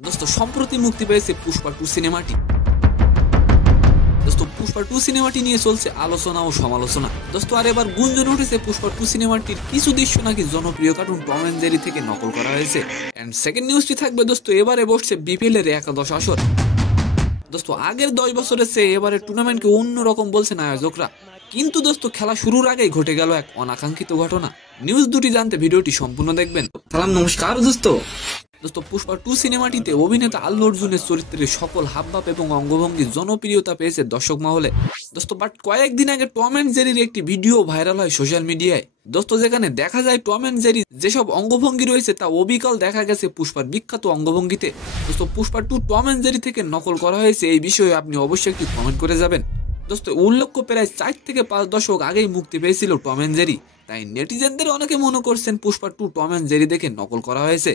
দোস্ত সম্প্রতি মুক্তি পেয়েছে পুষ্পা 2 সিনেমাটি। দোস্ত পুষ্পা 2 সিনেমাটি নিয়ে চলছে আলোচনা ও সমালোচনা। দোস্ত আর এবার গুঞ্জন উঠেছে পুষ্পা 2 সিনেমাটির কিছু দৃশ্য নাকি জনপ্রিয় কার্টুন টম এন্ড জেরি থেকে নকল করা হয়েছে। এন্ড সেকেন্ড নিউজটি থাকবে দোস্ত এবারে বসছে বিপিএল এর একাদশ আসর। দোস্ত আগের 10 বছরের চেয়ে এবারে টুর্নামেন্টকে অন্যরকম বলছেন আয়োজকরা। কিন্তু দোস্ত খেলা শুরুর আগেই ঘটে গেল এক অনাকাঙ্ক্ষিত ঘটনা। নিউজ দুটি জানতে ভিডিওটি সম্পূর্ণ দেখবেন। সালাম নমস্কার দোস্ত। দোস্ত পুষ্পা 2 সিনেমাটিতে অভিনেতা আল্লু অর্জুনের চরিত্রের সকল হাবভাব এবং অঙ্গভঙ্গি জনপ্রিয়তা পেয়েছে দর্শক মহলে। দোস্ত বাট কয়েকদিন আগে টম এন্ড জেরির একটি ভিডিও ভাইরাল হয় সোশ্যাল মিডিয়ায়। দোস্ত যেখানে দেখা যায় টম এন্ড জেরি যেসব অঙ্গভঙ্গি রয়েছে তা অবিকল দেখা গেছে পুষ্পার বিখ্যাত অঙ্গভঙ্গিতে। দোস্ত পুষ্পা 2 টম এন্ড জেরি থেকে নকল করা হয়েছে এই বিষয়ে আপনি অবশ্যই একটি কমেন্ট করে যাবেন। দোস্ত উল্লেখ্য প্রায় 4 থেকে 5 দশক আগেই মুক্তি পেয়েছিল টম এন্ড জেরি, তাই নেটিজেনদের অনেকে মনে করছেন পুষ্পা 2 টম এন্ড জেরি দেখে নকল করা হয়েছে।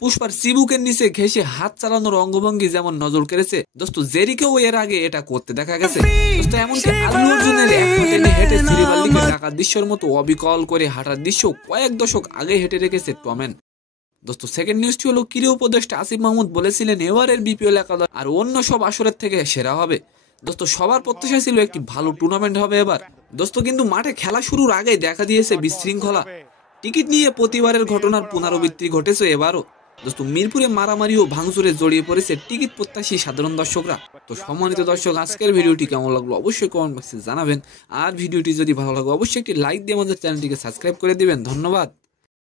পুষ্পার চিবুকের নিচে ঘেঁষে হাত চালানোর অঙ্গভঙ্গি যেমন নজর কেড়েছে, দোস্ত জেরিকেও এর আগে এটা করতে দেখা গেছে। দোস্ত এমনকি আল্লু অর্জুনের এক পা টেনে হেঁটে সিরিবাল দিকে ঢাকার দৃশ্যের মতো অবিকল করে হাঁটার দৃশ্য কয়েক দশক আগে হেঁটে রেখেছে টমেন। দোস্ত সেকেন্ড নিউজটি হলো ক্রীড়া উপদেষ্টা আসিফ মাহমুদ বলেছিলেন এবারের বিপিএল একাদশ আর অন্য সব আসরের থেকে সেরা হবে। দোস্ত সবার প্রত্যাশা ছিল একটি ভালো টুর্নামেন্ট হবে এবার। দোস্ত কিন্তু মাঠে খেলা শুরুর আগেই দেখা দিয়েছে বিশৃঙ্খলা। টিকিট নিয়ে প্রতিবারের ঘটনার পুনরাবৃত্তি ঘটেছে এবারও। দোস্ত মিরপুরে মারামারি ও ভাঙচুরে জড়িয়ে পড়েছে টিকিট প্রত্যাশী সাধারণ দর্শকরা। তো সম্মানিত দর্শক, আজকের ভিডিওটি কেমন লাগলো অবশ্যই কমেন্ট বক্সে জানাবেন। আর ভিডিওটি যদি ভালো লাগে অবশ্যই একটি লাইক দিয়ে আমাদের চ্যানেলটিকে সাবস্ক্রাইব করে দিবেন। ধন্যবাদ।